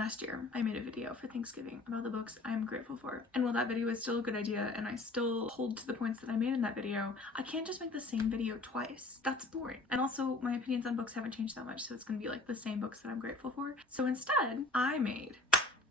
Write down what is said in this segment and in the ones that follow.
last year I made a video for Thanksgiving about the books I'm grateful for. And while that video is still a good idea and I still hold to the points that I made in that video, I can't just make the same video twice. That's boring. And also my opinions on books haven't changed that much, so it's gonna be like the same books that I'm grateful for. So instead, I made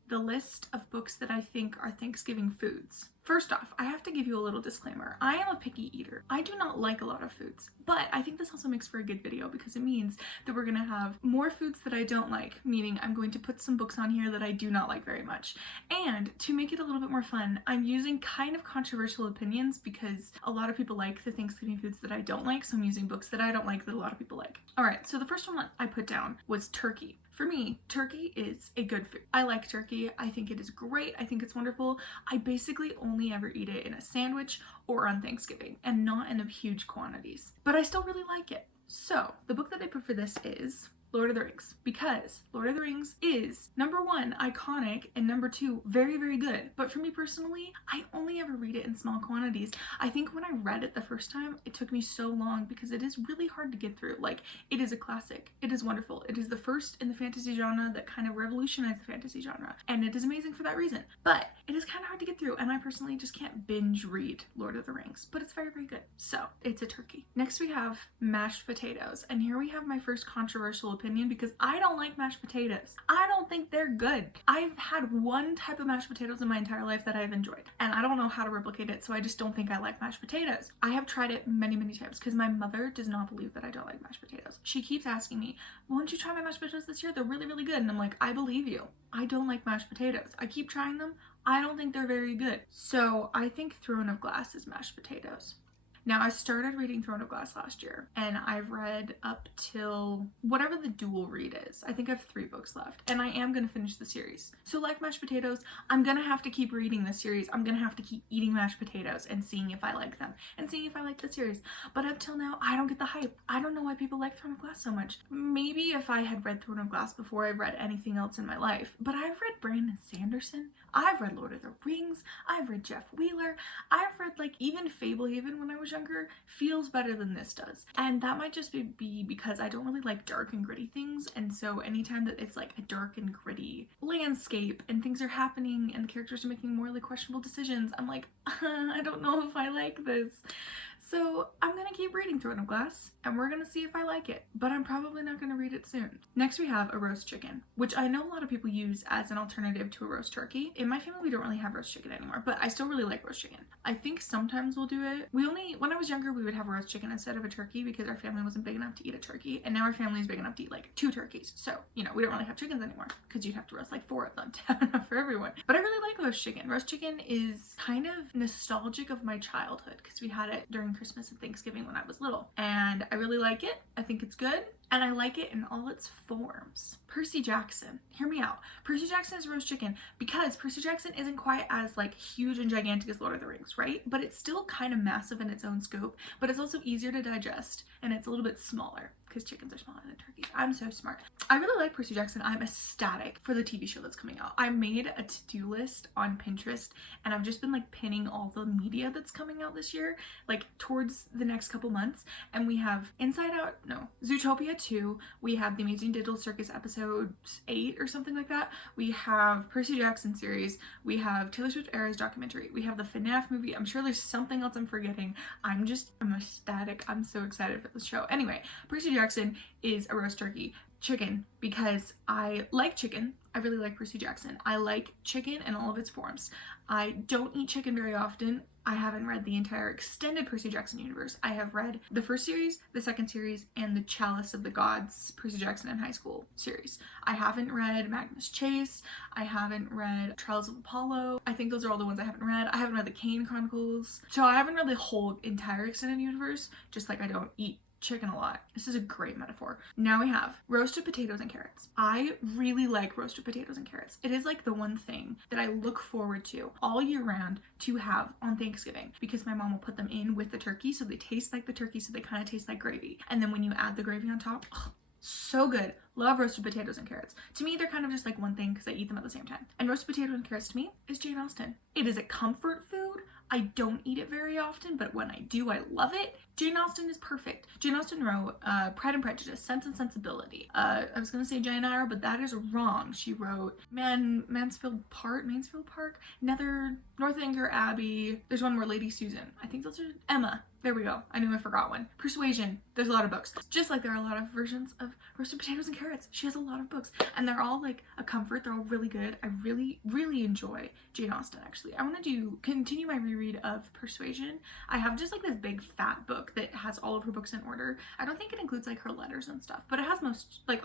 the list of books that I think are Thanksgiving foods. First off, I have to give you a little disclaimer. I am a picky eater. I do not like a lot of foods, but I think this also makes for a good video because it means that we're gonna have more foods that I don't like, meaning I'm going to put some books on here that I do not like very much. And to make it a little bit more fun, I'm using kind of controversial opinions because a lot of people like the Thanksgiving foods that I don't like, so I'm using books that I don't like that a lot of people like. All right, so the first one that I put down was turkey. For me, turkey is a good food. I like turkey. I think it is great. I think it's wonderful. I basically only ever eat it in a sandwich or on Thanksgiving and not in huge quantities. But I still really like it. So the book that I put for this is Lord of the Rings, because Lord of the Rings is number one, iconic, and number two, very, very good. But for me personally, I only ever read it in small quantities. I think when I read it the first time, it took me so long because it is really hard to get through. Like, it is a classic. It is wonderful. It is the first in the fantasy genre that kind of revolutionized the fantasy genre, and it is amazing for that reason. But it is kind of hard to get through, and I personally just can't binge read Lord of the Rings, but it's very, very good. So it's a turkey. Next we have mashed potatoes, and here we have my first controversial opinion because I don't like mashed potatoes. I don't think they're good. I've had one type of mashed potatoes in my entire life that I've enjoyed, and I don't know how to replicate it, so I just don't think I like mashed potatoes. I have tried it many, many times because my mother does not believe that I don't like mashed potatoes. She keeps asking me, won't you try my mashed potatoes this year? They're really, really good. And I'm like, I believe you. I don't like mashed potatoes. I keep trying them. I don't think they're very good. So I think Throne of Glass is mashed potatoes. Now, I started reading Throne of Glass last year, and I've read up till whatever the dual read is. I think I have 3 books left, and I am going to finish the series. So like mashed potatoes, I'm going to have to keep reading the series. I'm going to have to keep eating mashed potatoes and seeing if I like them, and seeing if I like the series. But up till now, I don't get the hype. I don't know why people like Throne of Glass so much. Maybe if I had read Throne of Glass before I read anything else in my life, but I've read Brandon Sanderson. I've read Lord of the Rings. I've read Jeff Wheeler. I've read like even Fablehaven when I was younger. Feels better than this does. And that might just be because I don't really like dark and gritty things. And so anytime that it's like a dark and gritty landscape and things are happening and the characters are making morally questionable decisions, I'm like, I don't know if I like this. So I'm gonna keep reading Throne of Glass and we're gonna see if I like it, but I'm probably not gonna read it soon. Next we have a roast chicken, which I know a lot of people use as an alternative to a roast turkey. In my family, we don't really have roast chicken anymore, but I still really like roast chicken. I think sometimes we'll do it. When I was younger, we would have a roast chicken instead of a turkey because our family wasn't big enough to eat a turkey, and now our family is big enough to eat like 2 turkeys. So, you know, we don't really have chickens anymore because you'd have to roast like 4 of them to have enough for everyone. But I really like roast chicken. Roast chicken is kind of nostalgic of my childhood because we had it during Christmas and Thanksgiving when I was little, and I really like it. I think it's good, and I like it in all its forms. Percy Jackson, hear me out. Percy Jackson is roast chicken because Percy Jackson isn't quite as like huge and gigantic as Lord of the Rings, right? But it's still kind of massive in its own scope, but it's also easier to digest, and it's a little bit smaller because chickens are smaller than turkeys. I'm so smart. I really like Percy Jackson. I'm ecstatic for the TV show that's coming out. I made a to-do list on Pinterest, and I've just been like pinning all the media that's coming out this year, like towards the next couple months. And we have Zootopia 2. We have The Amazing Digital Circus episode 8 or something like that. We have Percy Jackson series. We have Taylor Swift Eras documentary. We have the FNAF movie. I'm sure there's something else I'm forgetting. I'm ecstatic. I'm so excited for this show. Anyway, Percy Jackson is a roast turkey chicken because I like chicken. I really like Percy Jackson. I like chicken in all of its forms. I don't eat chicken very often. I haven't read the entire extended Percy Jackson universe. I have read the first series, the second series, and the Chalice of the Gods Percy Jackson in High School series. I haven't read Magnus Chase. I haven't read Trials of Apollo. I think those are all the ones I haven't read. I haven't read the Kane Chronicles. So I haven't read the whole entire extended universe, just like I don't eat chicken a lot. This is a great metaphor. Now we have roasted potatoes and carrots. I really like roasted potatoes and carrots. It is like the one thing that I look forward to all year round to have on Thanksgiving because my mom will put them in with the turkey so they taste like the turkey, so they kind of taste like gravy. And then when you add the gravy on top, so good. Love roasted potatoes and carrots. To me, they're kind of just like one thing because I eat them at the same time. And roasted potatoes and carrots to me is Jane Austen. It is a comfort food. I don't eat it very often, but when I do, I love it. Jane Austen is perfect. Jane Austen wrote Pride and Prejudice, Sense and Sensibility. I was gonna say Jane Eyre, but that is wrong. She wrote Mansfield Park, Northanger Abbey. There's one more, Lady Susan. I think those are Emma. There we go. I knew I forgot one. Persuasion. There's a lot of books. Just like there are a lot of versions of Roasted Potatoes and Carrots. She has a lot of books, and they're all like a comfort. They're all really good. I really, really enjoy Jane Austen, actually. I want to continue my reread of Persuasion. I have just like this big fat book that has all of her books in order. I don't think it includes like her letters and stuff, but it has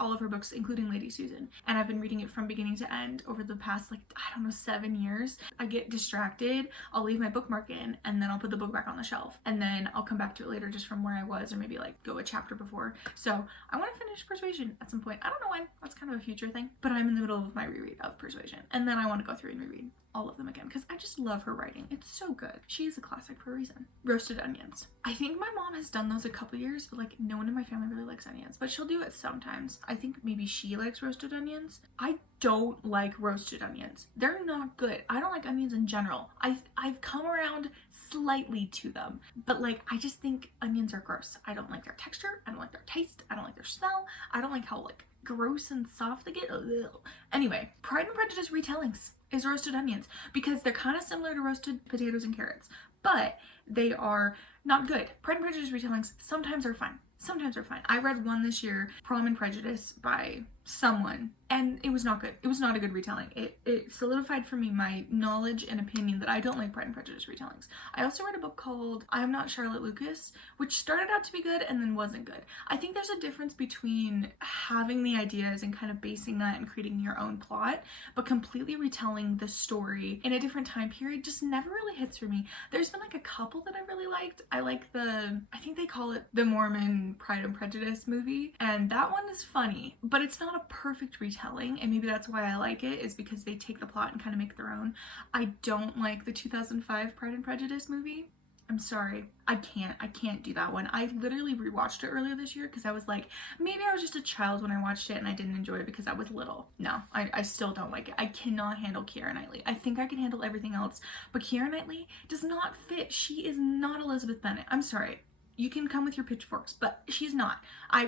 all of her books, including Lady Susan. And I've been reading it from beginning to end over the past, like, I don't know, 7 years. I get distracted. I'll leave my bookmark in, and then I'll put the book back on the shelf, and then I'll come back to it later just from where I was, or maybe like go a chapter before. So I want to finish Persuasion at some point. I don't know when. That's kind of a future thing, but I'm in the middle of my reread of Persuasion, and then I want to go through and reread all of them again because I just love her writing. It's so good. She is a classic for a reason. Roasted onions. I think my mom has done those a couple years, but like no one in my family really likes onions, but she'll do it sometimes. I think maybe she likes roasted onions. I don't like roasted onions. They're not good. I don't like onions in general. I've come around slightly to them, but like I just think onions are gross. I don't like their texture. I don't like their taste. I don't like their smell. I don't like how like gross and soft they get. Ugh. Anyway, Pride and Prejudice retellings is roasted onions because they're kind of similar to roasted potatoes and carrots, but they are not good. Pride and Prejudice retellings sometimes are fine. Sometimes are fine. I read one this year, Pride and Prejudice by someone, and it was not good. It was not a good retelling. It solidified for me my knowledge and opinion that I don't like Pride and Prejudice retellings. I also read a book called I Am Not Charlotte Lucas, which started out to be good and then wasn't good. I think there's a difference between having the ideas and kind of basing that and creating your own plot, but completely retelling the story in a different time period just never really hits for me. There's been like a couple that I really liked. I like I think they call it the Mormon Pride and Prejudice movie, and that one is funny, but it's not a perfect retelling, and maybe that's why I like it, is because they take the plot and kind of make it their own. I don't like the 2005 Pride and Prejudice movie. I'm sorry. I can't do that one. I literally rewatched it earlier this year because I was like, maybe I was just a child when I watched it and I didn't enjoy it because I was little. No, I still don't like it. I cannot handle Keira Knightley. I think I can handle everything else, but Keira Knightley does not fit. She is not Elizabeth Bennet. I'm sorry. You can come with your pitchforks, but she's not.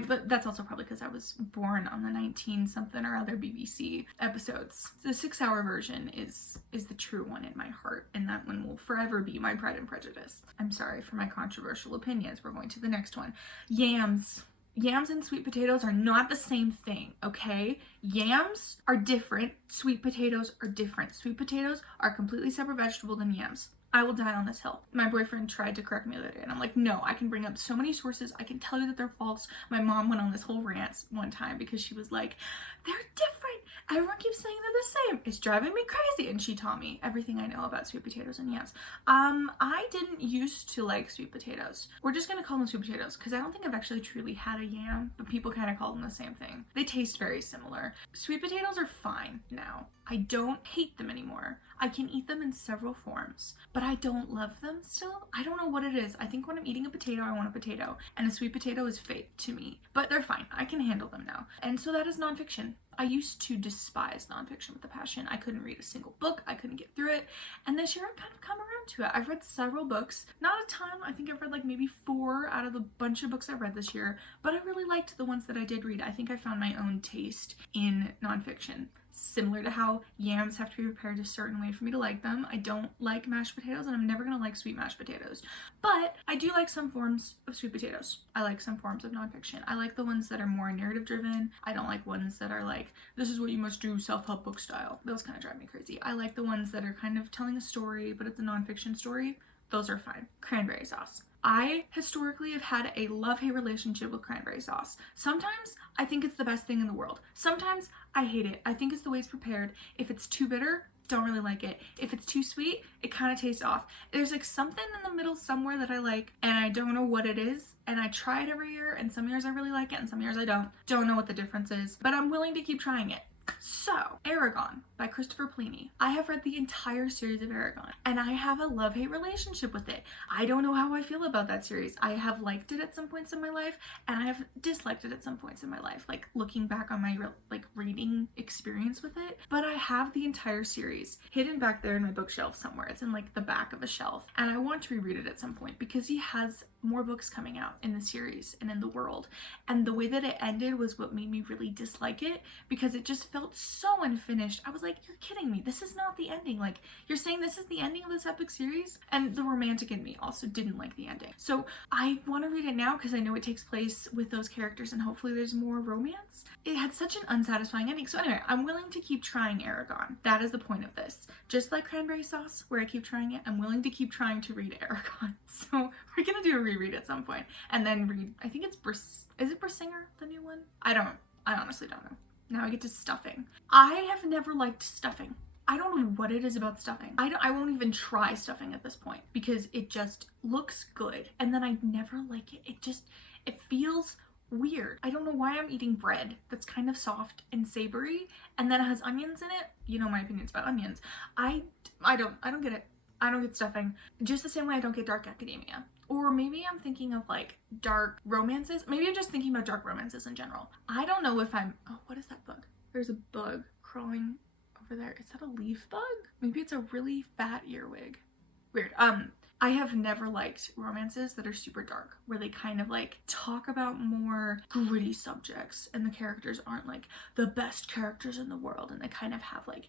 But that's also probably because I was born on the 19 something or other BBC episodes. The 6-hour version is the true one in my heart, and that one will forever be my Pride and Prejudice. I'm sorry for my controversial opinions. We're going to the next one. Yams. Yams and sweet potatoes are not the same thing, okay? Yams are different. Sweet potatoes are different. Sweet potatoes are a completely separate vegetable than yams. I will die on this hill. My boyfriend tried to correct me the other day, and I'm like, no, I can bring up so many sources. I can tell you that they're false. My mom went on this whole rant one time because she was like, they're different. Everyone keeps saying they're the same. It's driving me crazy. And she taught me everything I know about sweet potatoes and yams. I didn't used to like sweet potatoes. We're just gonna call them sweet potatoes because I don't think I've actually truly had a yam, but people kind of call them the same thing. They taste very similar. Sweet potatoes are fine now. I don't hate them anymore. I can eat them in several forms, but I don't love them still. I don't know what it is. I think when I'm eating a potato, I want a potato, and a sweet potato is fake to me, but they're fine. I can handle them now. And so that is nonfiction. I used to despise nonfiction with a passion. I couldn't read a single book. I couldn't get through it. And this year I've kind of come around to it. I've read several books, not a ton. I think I've read like maybe 4 out of the bunch of books I've read this year, but I really liked the ones that I did read. I think I found my own taste in nonfiction. Similar to how yams have to be prepared a certain way for me to like them. I don't like mashed potatoes, and I'm never gonna like sweet mashed potatoes. But I do like some forms of sweet potatoes. I like some forms of nonfiction. I like the ones that are more narrative driven. I don't like ones that are like, this is what you must do, self-help book style. Those kind of drive me crazy. I like the ones that are kind of telling a story, but it's a nonfiction story. Those are fine. Cranberry sauce. I historically have had a love-hate relationship with cranberry sauce. Sometimes I think it's the best thing in the world. Sometimes I hate it. I think it's the way it's prepared. If it's too bitter, don't really like it. If it's too sweet, it kind of tastes off. There's like something in the middle somewhere that I like, and I don't know what it is. And I try it every year, and some years I really like it, and some years I don't. Don't know what the difference is, but I'm willing to keep trying it. So, Aragon by Christopher Pliny. I have read the entire series of Aragon, and I have a love-hate relationship with it. I don't know how I feel about that series. I have liked it at some points in my life, and I have disliked it at some points in my life, like looking back on my reading experience with it. But I have the entire series hidden back there in my bookshelf somewhere. It's in like the back of a shelf, and I want to reread it at some point because he has more books coming out in the series and in the world. And the way that it ended was what made me really dislike it, because it just felt so unfinished. I was like, you're kidding me. This is not the ending. Like, you're saying this is the ending of this epic series? And the romantic in me also didn't like the ending. So I want to read it now because I know it takes place with those characters and hopefully there's more romance. It had such an unsatisfying ending. So anyway, I'm willing to keep trying Aragon. That is the point of this. Just like Cranberry Sauce, where I keep trying it, I'm willing to keep trying to read Aragon. So we're gonna do a reread at some point, and then read, I think it's is it Brissinger, the new one? I honestly don't know. Now I get to stuffing. I have never liked stuffing. I don't know what it is about stuffing. I won't even try stuffing at this point because it just looks good, and then I never like it. It feels weird. I don't know why I'm eating bread that's kind of soft and savory and then it has onions in it. You know my opinions about onions. I don't get it. I don't get stuffing. Just the same way I don't get dark academia. Or maybe I'm thinking of like dark romances. Maybe I'm just thinking about dark romances in general. I don't know if I'm, oh, what is that bug? There's a bug crawling over there. Is that a leaf bug? Maybe it's a really fat earwig. Weird. I have never liked romances that are super dark, where they kind of like talk about more gritty subjects and the characters aren't like the best characters in the world and they kind of have like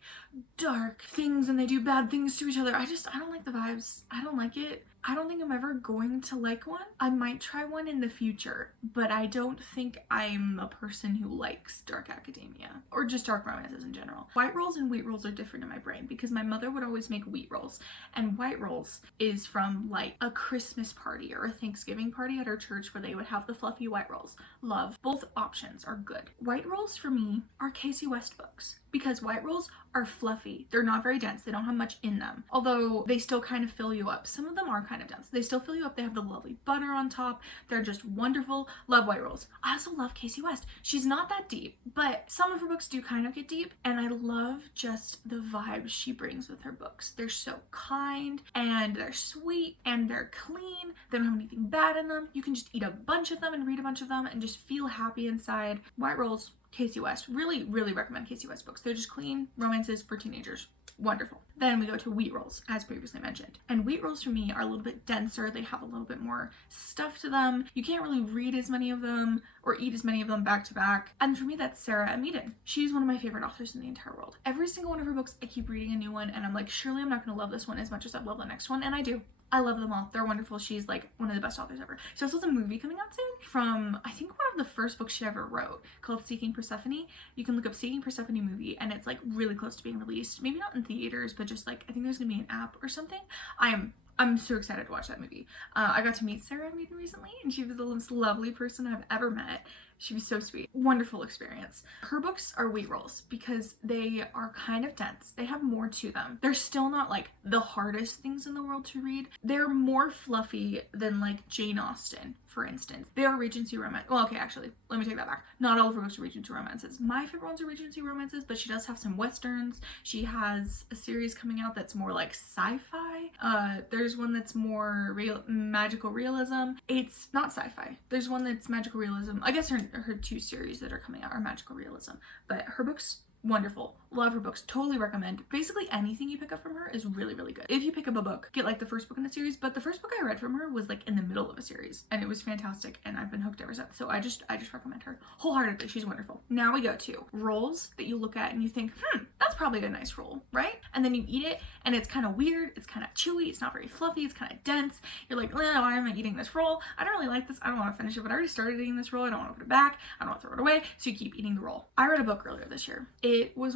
dark things and they do bad things to each other. I don't like the vibes. I don't like it. I don't think I'm ever going to like one. I might try one in the future, but I don't think I'm a person who likes dark academia or just dark romances in general. White rolls and wheat rolls are different in my brain because my mother would always make wheat rolls, and white rolls is from like a Christmas party or a Thanksgiving party at our church where they would have the fluffy white rolls. Love. Both options are good. White rolls for me are Casey West books because white rolls are fluffy. They're not very dense. They don't have much in them, although they still kind of fill you up. Some of them are kind of dense. They still fill you up. They have the lovely butter on top. They're just wonderful. Love white rolls. I also love Casey West. She's not that deep, but some of her books do kind of get deep, and I love just the vibes she brings with her books. They're so kind and they're sweet and they're clean. They don't have anything bad in them. You can just eat a bunch of them and read a bunch of them and just feel happy inside. White rolls, Casey West. Really, really recommend Casey West books. They're just clean romances for teenagers. Wonderful. Then we go to wheat rolls, as previously mentioned. And wheat rolls for me are a little bit denser. They have a little bit more stuff to them. You can't really read as many of them or eat as many of them back to back. And for me, that's Sarah M. Eden. She's one of my favorite authors in the entire world. Every single one of her books, I keep reading a new one and I'm like, surely I'm not going to love this one as much as I love the next one. And I do. I love them all. They're wonderful. She's like one of the best authors ever. She also has a movie coming out soon from, I think, one of the first books she ever wrote called Seeking Persephone. You can look up Seeking Persephone movie and it's like really close to being released. Maybe not in theaters, but just like, I think there's gonna be an app or something. I'm so excited to watch that movie. I got to meet Sarah Meaden recently and she was the most lovely person I've ever met. She was so sweet. Wonderful experience. Her books are wheat rolls because they are kind of dense. They have more to them. They're still not like the hardest things in the world to read. They're more fluffy than like Jane Austen, for instance. They are Regency romance. Well, okay, actually, let me take that back. Not all of her books are Regency romances. My favorite ones are Regency romances, but she does have some westerns. She has a series coming out that's more like sci-fi. There's one that's more magical realism. It's not sci-fi. There's one that's magical realism. I guess her two series that are coming out are magical realism, but her books, wonderful. Love her books. Totally recommend. Basically anything you pick up from her is really, really good. If you pick up a book, get like the first book in the series, but the first book I read from her was like in the middle of a series and it was fantastic and I've been hooked ever since. So I just recommend her wholeheartedly. She's wonderful. Now we go to rolls that you look at and you think, that's probably a nice roll, right? And then you eat it and it's kind of weird. It's kind of chewy. It's not very fluffy. It's kind of dense. You're like, why am I eating this roll? I don't really like this. I don't want to finish it, but I already started eating this roll. I don't want to put it back. I don't want to throw it away. So you keep eating the roll. I read a book earlier this year. It was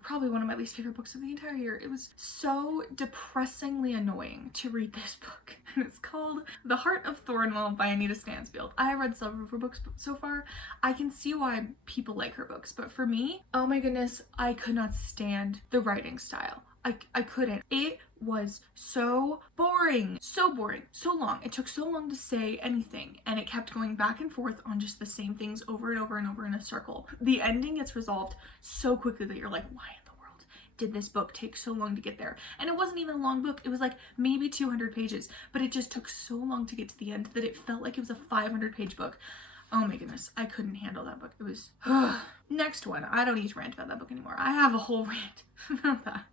probably one of my least favorite books of the entire year. It was so depressingly annoying to read this book. And it's called The Heart of Thornwell by Anita Stansfield. I have read several of her books so far. I can see why people like her books, but for me, oh my goodness, I could not stand the writing style. I couldn't. It was so boring, so boring, so long. It took so long to say anything, and it kept going back and forth on just the same things over and over and over in a circle. The ending gets resolved so quickly that you're like, why in the world did this book take so long to get there? And it wasn't even a long book. It was like maybe 200 pages, but it just took so long to get to the end that it felt like it was a 500-page book. Oh my goodness, I couldn't handle that book. It was... Next one. I don't need to rant about that book anymore. I have a whole rant about that.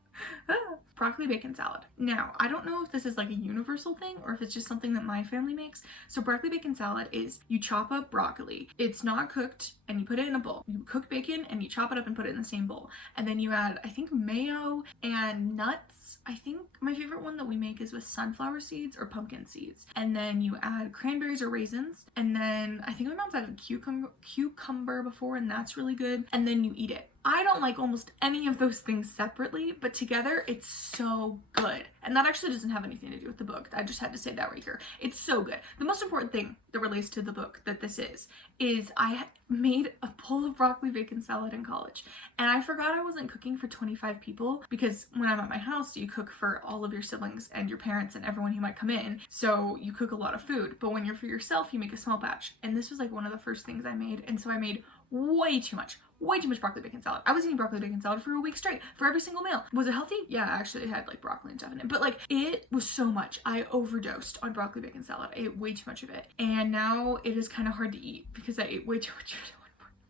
Broccoli bacon salad. Now, I don't know if this is like a universal thing or if it's just something that my family makes. So broccoli bacon salad is you chop up broccoli. It's not cooked and you put it in a bowl. You cook bacon and you chop it up and put it in the same bowl. And then you add, I think, mayo and nuts. I think my favorite one that we make is with sunflower seeds or pumpkin seeds. And then you add cranberries or raisins. And then I think my mom's added cucumber before, and that's really good. And then you eat it. I don't like almost any of those things separately, but together it's so good. And that actually doesn't have anything to do with the book. I just had to say that right here. It's so good. The most important thing that relates to the book that this is I made a bowl of broccoli bacon salad in college. And I forgot I wasn't cooking for 25 people because when I'm at my house, you cook for all of your siblings and your parents and everyone who might come in. So you cook a lot of food. But when you're for yourself, you make a small batch. And this was like one of the first things I made. And so I made way too much broccoli bacon salad. I was eating broccoli bacon salad for a week straight for every single meal. Was it healthy? Yeah, actually it had like broccoli and stuff in it, but like it was so much. I overdosed on broccoli bacon salad. I ate way too much of it, and now it is kind of hard to eat because I ate way too much of it.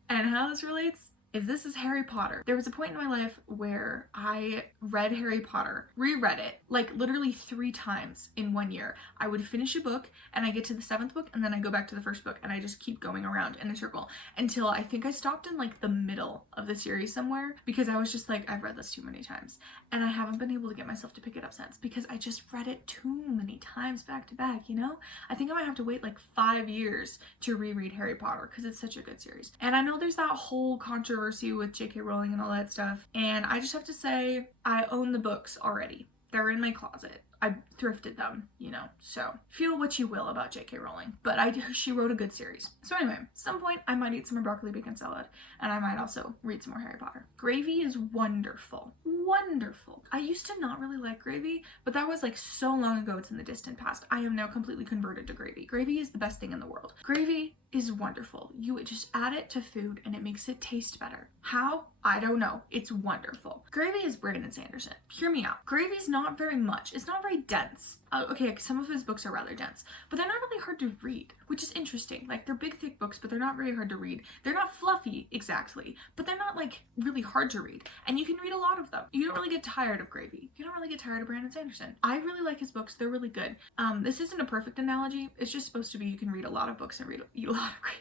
And how this relates is this is Harry Potter. There was a point in my life where I read Harry Potter, reread it, like literally 3 times in 1 year. I would finish a book and I get to the 7th book and then I go back to the 1st book and I just keep going around in a circle until I think I stopped in like the middle of the series somewhere because I was just like, I've read this too many times. And I haven't been able to get myself to pick it up since because I just read it too many times back to back, you know? I think I might have to wait like 5 years to reread Harry Potter because it's such a good series. And I know there's that whole controversy with J.K. Rowling and all that stuff, and I just have to say I own the books already. They're in my closet. I thrifted them, you know, so feel what you will about J.K. Rowling, but she wrote a good series. So anyway, at some point I might eat some more broccoli bacon salad, and I might also read some more Harry Potter. Gravy is wonderful. Wonderful. I used to not really like gravy, but that was like so long ago, it's in the distant past. I am now completely converted to gravy. Gravy is the best thing in the world. Gravy is wonderful. You would just add it to food and it makes it taste better. How? I don't know. It's wonderful. Gravy is Brandon Sanderson. Hear me out. Gravy's not very much. It's not very dense. Okay, some of his books are rather dense, but they're not really hard to read, which is interesting. Like, they're big, thick books, but they're not very hard to read. They're not fluffy, exactly, but they're not, like, really hard to read, and you can read a lot of them. You don't really get tired of Gravy. You don't really get tired of Brandon Sanderson. I really like his books. They're really good. This isn't a perfect analogy. It's just supposed to be you can read a lot of books and eat a lot of gravy.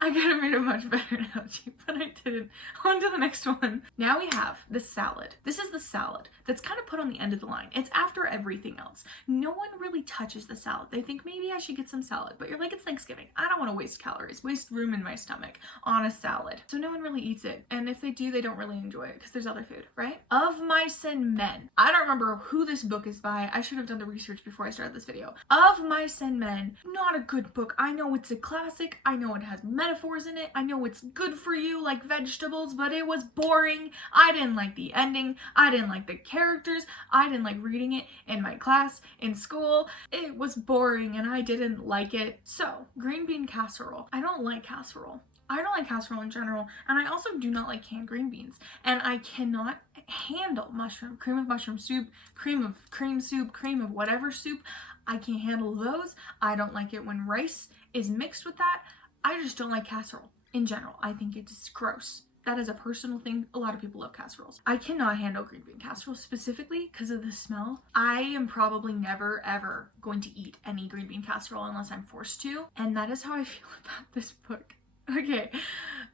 I could have made a much better analogy, but I didn't. On to the next one. Now we have the salad. This is the salad that's kind of put on the end of the line. It's after everything else. No one really touches the salad. They think maybe I should get some salad, but you're like, it's Thanksgiving. I don't want to waste calories, waste room in my stomach on a salad. So no one really eats it. And if they do, they don't really enjoy it because there's other food, right? Of Mice and Men. I don't remember who this book is by. I should have done the research before I started this video. Of Mice and Men. Not a good book. I know it's a classic. I know it has metaphors in it. I know it's good for you like vegetables, but it was boring. I didn't like the ending. I didn't like the characters. I didn't like reading it in my class, in school. It was boring and I didn't like it. So, green bean casserole. I don't like casserole. I don't like casserole in general, and I also do not like canned green beans. And I cannot handle cream of mushroom soup, cream of cream soup, cream of whatever soup. I can't handle those. I don't like it when rice is mixed with that. I just don't like casserole in general. I think it's gross. That is a personal thing. A lot of people love casseroles. I cannot handle green bean casserole specifically because of the smell. I am probably never ever going to eat any green bean casserole unless I'm forced to. And that is how I feel about this book. Okay,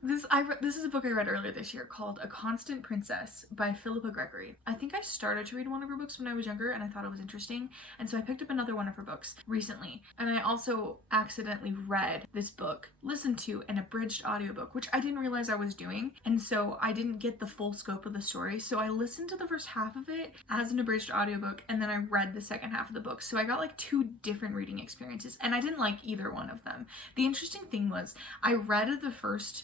this is a book I read earlier this year called A Constant Princess by Philippa Gregory. I think I started to read one of her books when I was younger and I thought it was interesting, and so I picked up another one of her books recently. And I also accidentally read this book, listened to an abridged audiobook, which I didn't realize I was doing, and so I didn't get the full scope of the story. So I listened to the first half of it as an abridged audiobook, and then I read the second half of the book. So I got like 2 different reading experiences, and I didn't like either one of them. The interesting thing was I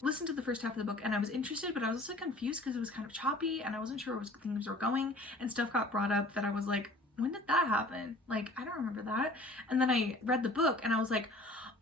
listened listened to the first half of the book and I was interested, but I was also confused because it was kind of choppy and I wasn't sure where things were going, and stuff got brought up that I was like, when did that happen? Like, I don't remember that. And then I read the book and I was like,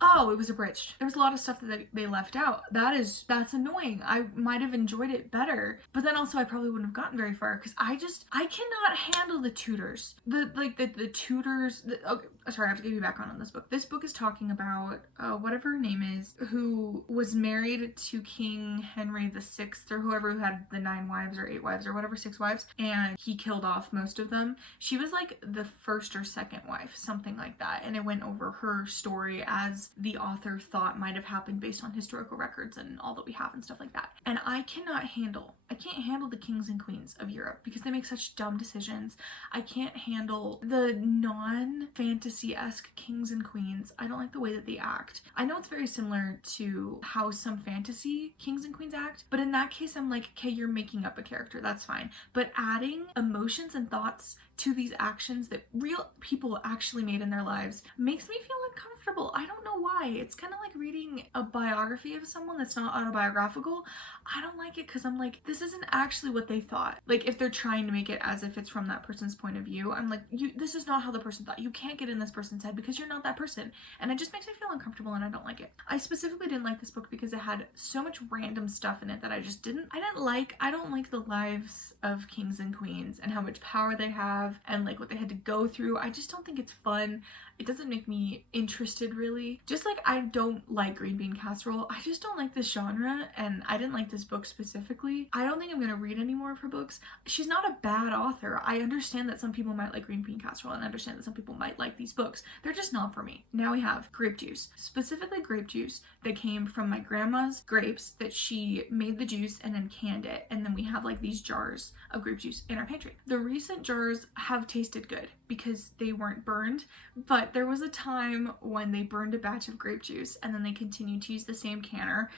oh, it was abridged. There was a lot of stuff that they left out. That's annoying. I might have enjoyed it better, but then also I probably wouldn't have gotten very far because I cannot handle the tutors. The tutors. Okay, sorry, I have to give you background on this book. This book is talking about whatever her name is, who was married to King Henry VI or whoever, who had the 9 wives or 8 wives or whatever, 6 wives, and he killed off most of them. She was like the first or second wife, something like that, and it went over her story as the author thought might have happened based on historical records and all that we have and stuff like that. And I can't handle the kings and queens of Europe because they make such dumb decisions. I can't handle the non-fantasy-esque kings and queens. I don't like the way that they act. I know it's very similar to how some fantasy kings and queens act, but in that case I'm like, okay, you're making up a character, that's fine. But adding emotions and thoughts to these actions that real people actually made in their lives makes me feel uncomfortable. I don't know why. It's kind of like reading a biography of someone that's not autobiographical. I don't like it because I'm like, this isn't actually what they thought. Like, if they're trying to make it as if it's from that person's point of view, I'm like, this is not how the person thought. You can't get in this person's head because you're not that person. And it just makes me feel uncomfortable and I don't like it. I specifically didn't like this book because it had so much random stuff in it that I don't like the lives of kings and queens and how much power they have and like what they had to go through. I just don't think it's fun. It doesn't make me interested really. Just like I don't like green bean casserole, I just don't like this genre, and I didn't like this book specifically. I don't think I'm gonna read any more of her books. She's not a bad author. I understand that some people might like green bean casserole and I understand that some people might like these books. They're just not for me. Now we have grape juice, specifically grape juice that came from my grandma's grapes that she made the juice and then canned it, and then we have like these jars of grape juice in our pantry. The recent jars have tasted good because they weren't burned, but there was a time when they burned a batch of grape juice and then they continued to use the same canner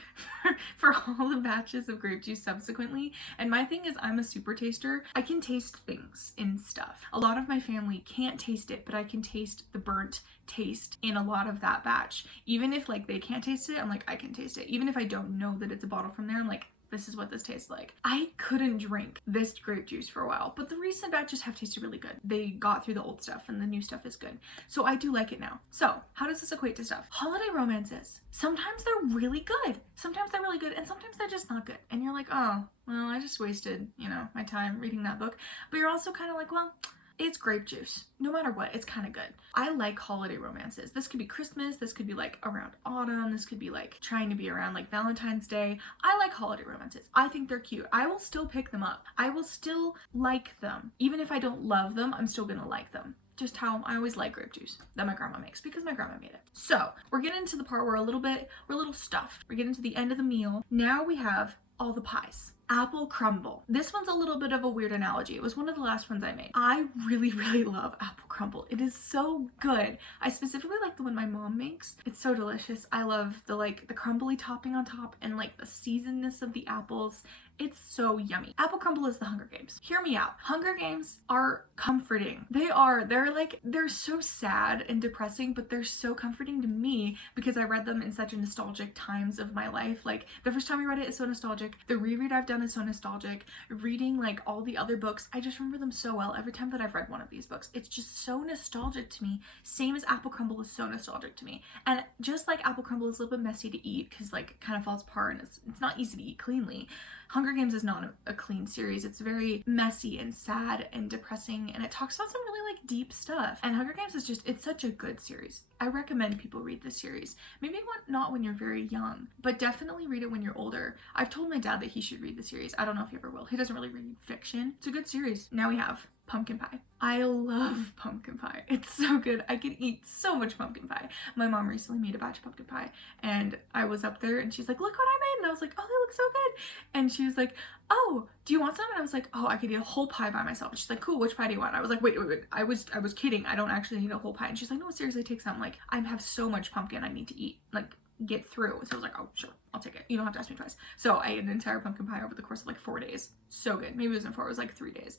for all the batches of grape juice subsequently. And my thing is, I'm a super taster. I can taste things in stuff. A lot of my family can't taste it, but I can taste the burnt taste in a lot of that batch. Even if like they can't taste it, I'm like, I can taste it. Even if I don't know that it's a bottle from there, I'm like, this is what this tastes like. I couldn't drink this grape juice for a while, but the recent batches have tasted really good. They got through the old stuff and the new stuff is good. So I do like it now. So how does this equate to stuff? Holiday romances. Sometimes they're really good. Sometimes they're really good and sometimes they're just not good. And you're like, oh, well, I just wasted, my time reading that book. But you're also kind of like, well, it's grape juice. No matter what, it's kind of good. I like holiday romances. This could be Christmas, this could be like around autumn, this could be like trying to be around like Valentine's Day. I like holiday romances. I think they're cute. I will still pick them up. I will still like them. Even if I don't love them, I'm still gonna like them. Just how I always like grape juice that my grandma makes because my grandma made it. So we're getting into the part where we're a little stuffed. We're getting to the end of the meal. Now we have all the pies. Apple crumble. This one's a little bit of a weird analogy. It was one of the last ones I made. I really, really love apple crumble. It is so good. I specifically like the one my mom makes. It's so delicious. I love the crumbly topping on top and like the seasonedness of the apples. It's so yummy. Apple crumble is the Hunger Games. Hear me out. Hunger Games are comforting. They're so sad and depressing, but they're so comforting to me because I read them in such nostalgic times of my life. Like the first time I read it is so nostalgic. The reread I've done is so nostalgic. Reading like all the other books, I just remember them so well every time that I've read one of these books. It's just so nostalgic to me. Same as apple crumble is so nostalgic to me. And just like apple crumble is a little bit messy to eat because like it kind of falls apart and it's not easy to eat cleanly. Hunger Games is not a clean series. It's very messy and sad and depressing, and it talks about some really like deep stuff. And Hunger Games is it's such a good series. I recommend people read this series. Maybe not when you're very young, but definitely read it when you're older. I've told my dad that he should read the series. I don't know if he ever will. He doesn't really read fiction. It's a good series. Now we have pumpkin pie. I love pumpkin pie. It's so good. I could eat so much pumpkin pie. My mom recently made a batch of pumpkin pie and I was up there and she's like, look what I made. And I was like, oh, they look so good. And she was like, oh, do you want some? And I was like, oh, I could eat a whole pie by myself. And she's like, cool, which pie do you want? I was like, wait. I was kidding. I don't actually need a whole pie. And she's like, no, seriously, take some. Like, I have so much pumpkin I need to eat. Like, get through. So I was like, oh, sure, I'll take it. You don't have to ask me twice. So I ate an entire pumpkin pie over the course of like 4 days. So good. Maybe it wasn't 4, it was like 3 days.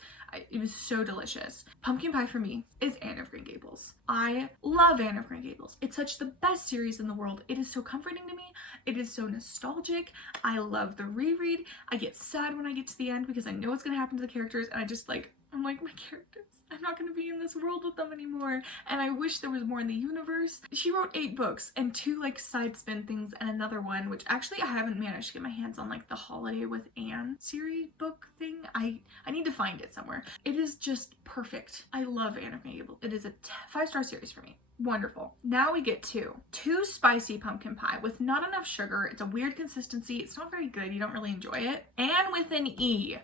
It was so delicious. Pumpkin pie for me is Anne of Green Gables. I love Anne of Green Gables. It's such the best series in the world. It is so comforting to me. It is so nostalgic. I love the reread. I get sad when I get to the end because I know what's going to happen to the characters, and I'm like, my characters, I'm not going to be in this world with them anymore. And I wish there was more in the universe. She wrote 8 books and 2 like side spin things and another one, which actually I haven't managed to get my hands on, like the Holiday with Anne series book thing. I need to find it somewhere. It is just perfect. I love Anne of Green Gables. It is a 5-star series for me. Wonderful. Now we get to too spicy pumpkin pie with not enough sugar. It's a weird consistency. It's not very good. You don't really enjoy it. And with an E.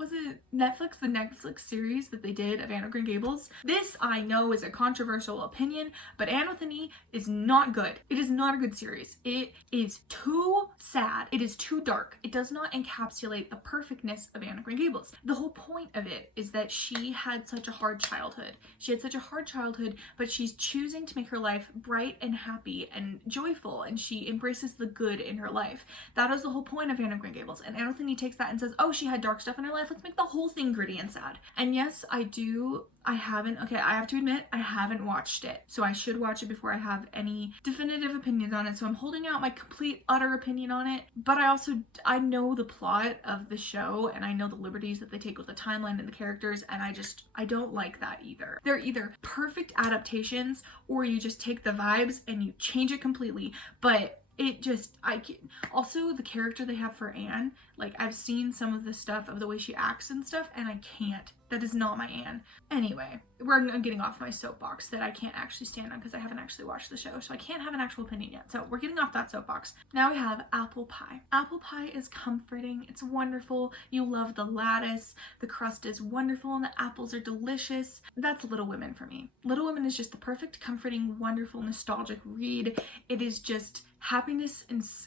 Was it Netflix, the Netflix series that they did of Anne of Green Gables? This I know is a controversial opinion, but Anne with an E is not good. It is not a good series. It is too sad. It is too dark. It does not encapsulate the perfectness of Anne of Green Gables. The whole point of it is that she had such a hard childhood. She had such a hard childhood, but she's choosing to make her life bright and happy and joyful, and she embraces the good in her life. That is the whole point of Anne of Green Gables. And Anne with an E takes that and says, oh, she had dark stuff in her life. Let's make the whole thing gritty and sad. And yes, I have to admit, I haven't watched it. So I should watch it before I have any definitive opinions on it. So I'm holding out my complete, utter opinion on it. But I know the plot of the show, and I know the liberties that they take with the timeline and the characters, and I don't like that either. They're either perfect adaptations, or you just take the vibes and you change it completely. But also the character they have for Anne, like I've seen some of the stuff of the way she acts and stuff, and I can't. That is not my Anne. Anyway, I'm getting off my soapbox that I can't actually stand on because I haven't actually watched the show, so I can't have an actual opinion yet. So we're getting off that soapbox. Now we have apple pie. Apple pie is comforting. It's wonderful. You love the lattice. The crust is wonderful and the apples are delicious. That's Little Women for me. Little Women is just the perfect, comforting, wonderful, nostalgic read. It is just happiness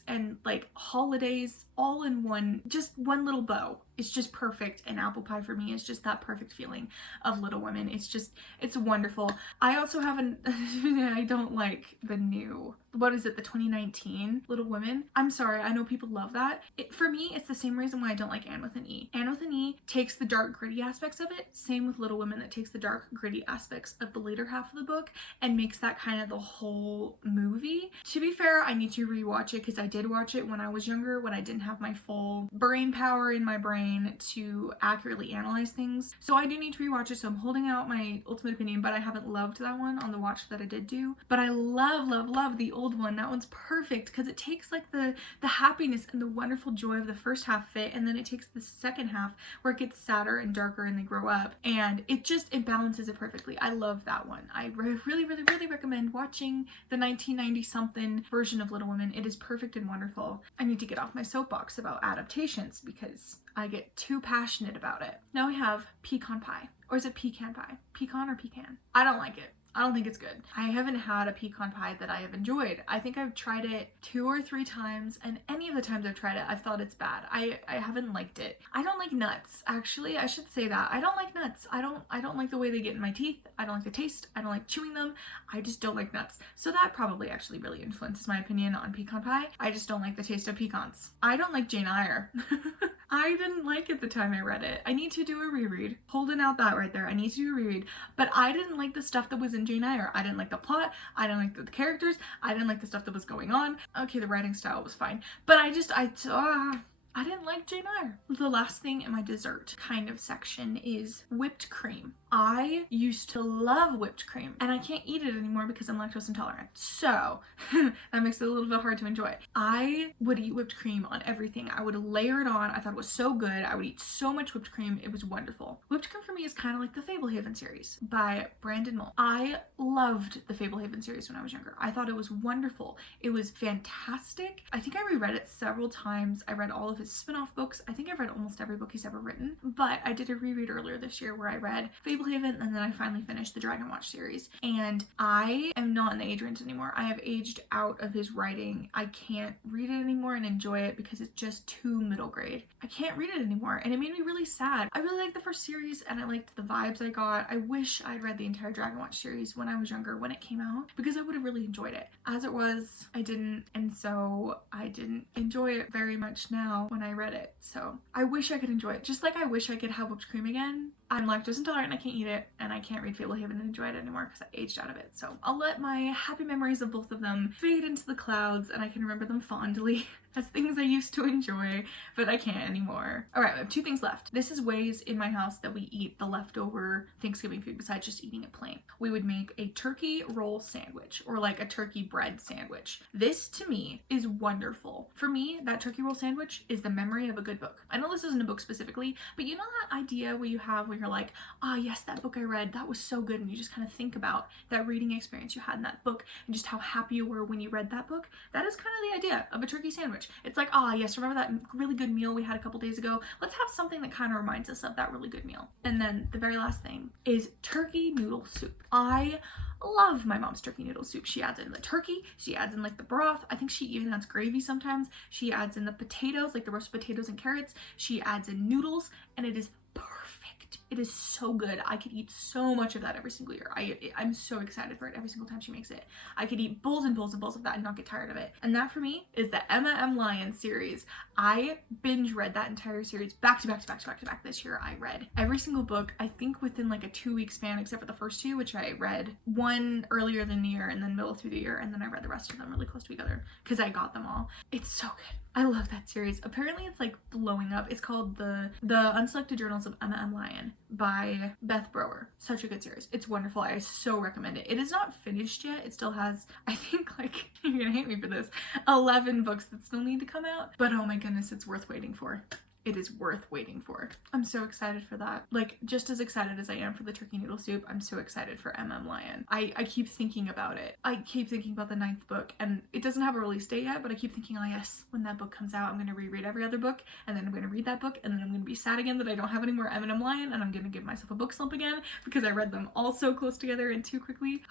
and like holidays all in one, just one little bow. It's just perfect, and apple pie for me is just that perfect feeling of Little Women. It's wonderful. I also have I don't like the new, the 2019 Little Women. I'm sorry, I know people love that. For me, it's the same reason why I don't like Anne with an E. Anne with an E takes the dark, gritty aspects of it, same with Little Women that takes the dark, gritty aspects of the later half of the book and makes that kind of the whole movie. To be fair, I need to rewatch it because I did watch it when I was younger, when I didn't have my full brain power in my brain to accurately analyze things. So I do need to rewatch it, so I'm holding out my ultimate opinion, but I haven't loved that one on the watch that I did do. But I love the old one. That one's perfect because it takes like the happiness and the wonderful joy of the first half of it, and then it takes the second half where it gets sadder and darker and they grow up, and it balances it perfectly. I love that one. I really recommend watching the 1990 something version of Little Women. It is perfect and wonderful. I need to get off my soapbox about adaptations because I get too passionate about it. Now we have pecan pie. Or is it pecan pie? Pecan or pecan? I don't like it. I don't think it's good. I haven't had a pecan pie that I have enjoyed. I think I've tried it 2 or 3 times, and any of the times I've tried it, I've thought it's bad. I haven't liked it. I don't like nuts. Actually, I should say that. I don't like nuts. I don't like the way they get in my teeth. I don't like the taste. I don't like chewing them. I just don't like nuts. So that probably actually really influences my opinion on pecan pie. I just don't like the taste of pecans. I don't like Jane Eyre. I didn't like it the time I read it. I need to do a reread. Holding out that right there. I need to do a reread. But I didn't like the stuff that was in Jane Eyre. I didn't like the plot. I didn't like the characters. I didn't like the stuff that was going on. Okay, the writing style was fine. But I didn't like Jane Eyre. The last thing in my dessert kind of section is whipped cream. I used to love whipped cream, and I can't eat it anymore because I'm lactose intolerant. So that makes it a little bit hard to enjoy. I would eat whipped cream on everything. I would layer it on. I thought it was so good. I would eat so much whipped cream. It was wonderful. Whipped cream for me is kind of like the Fablehaven series by Brandon Mull. I loved the Fablehaven series when I was younger. I thought it was wonderful. It was fantastic. I think I reread it several times. I read all of his spin-off books. I think I've read almost every book he's ever written, but I did a reread earlier this year where I read Fablehaven and then I finally finished the Dragon Watch series. And I am not in the age range anymore. I have aged out of his writing. I can't read it anymore and enjoy it because it's just too middle grade. I can't read it anymore, and it made me really sad. I really liked the first series and I liked the vibes I got. I wish I'd read the entire Dragon Watch series when I was younger, when it came out, because I would have really enjoyed it. As it was, I didn't, and so I didn't enjoy it very much now when I read it. So I wish I could enjoy it, just like I wish I could have whipped cream again. I'm lactose intolerant and I can't eat it, and I can't read Fablehaven and enjoy it anymore because I aged out of it. So I'll let my happy memories of both of them fade into the clouds and I can remember them fondly as things I used to enjoy, but I can't anymore. All right, I have 2 things left. This is ways in my house that we eat the leftover Thanksgiving food besides just eating it plain. We would make a turkey roll sandwich, or like a turkey bread sandwich. This to me is wonderful. For me, that turkey roll sandwich is the memory of a good book. I know this isn't a book specifically, but you know that idea where you're like, ah, yes, that book I read, that was so good, and you just kind of think about that reading experience you had in that book and just how happy you were when you read that book. That is kind of the idea of a turkey sandwich. It's like, ah, yes, remember that really good meal we had a couple days ago? Let's have something that kind of reminds us of that really good meal. And then the very last thing is turkey noodle soup. I love my mom's turkey noodle soup. She adds in the turkey, she adds in like the broth. I think she even adds gravy sometimes. She adds in the potatoes, like the roasted potatoes and carrots. She adds in noodles, and it is perfect. It is so good. I could eat so much of that every single year. I'm so excited for it every single time she makes it. I could eat bowls and bowls and bowls of that and not get tired of it. And that for me is the Emma M. Lyon series. I binge read that entire series back to back this year. I read every single book, I think within like a 2-week span, except for the first 2, which I read one earlier than the year and then middle through the year, and then I read the rest of them really close to each other because I got them all. It's so good. I love that series. Apparently it's like blowing up. It's called the Unselected Journals of Emma M. Lyon by Beth Brower. Such a good series. It's wonderful. I so recommend it. It is not finished yet. It still has, I think, like, you're gonna hate me for this, 11 books that still need to come out. But oh my goodness, it's worth waiting for. It is worth waiting for. I'm so excited for that. Like, just as excited as I am for the turkey noodle soup, I'm so excited for M.M. Lyon. I keep thinking about it. I keep thinking about the 9th book, and it doesn't have a release date yet, but I keep thinking, oh yes, when that book comes out, I'm gonna reread every other book, and then I'm gonna read that book, and then I'm gonna be sad again that I don't have any more M.M. Lyon, and I'm gonna give myself a book slump again because I read them all so close together and too quickly.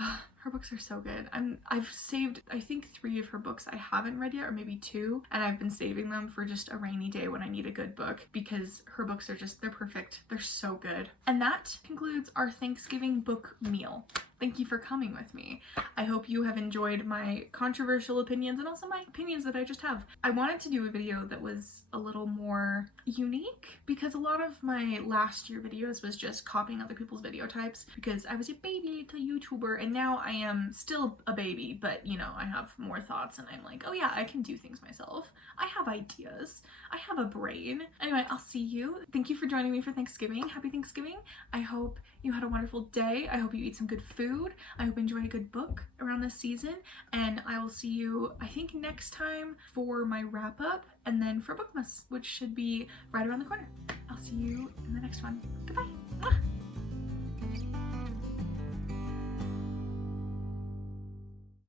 Her books are so good. I've saved, I think 3 of her books I haven't read yet, or maybe 2, and I've been saving them for just a rainy day when I need a good book because her books are just, they're perfect. They're so good. And that concludes our Thanksgiving book meal. Thank you for coming with me. I hope you have enjoyed my controversial opinions and also my opinions that I just have. I wanted to do a video that was a little more unique because a lot of my last year videos was just copying other people's video types because I was a baby little YouTuber, and now I am still a baby, but you know, I have more thoughts and I'm like, oh yeah, I can do things myself. I have ideas. I have a brain. Anyway, I'll see you. Thank you for joining me for Thanksgiving. Happy Thanksgiving. I hope you had a wonderful day. I hope you eat some good food. I hope you enjoy a good book around this season, and I will see you, I think, next time for my wrap up and then for Bookmas, which should be right around the corner. I'll see you in the next one. Goodbye.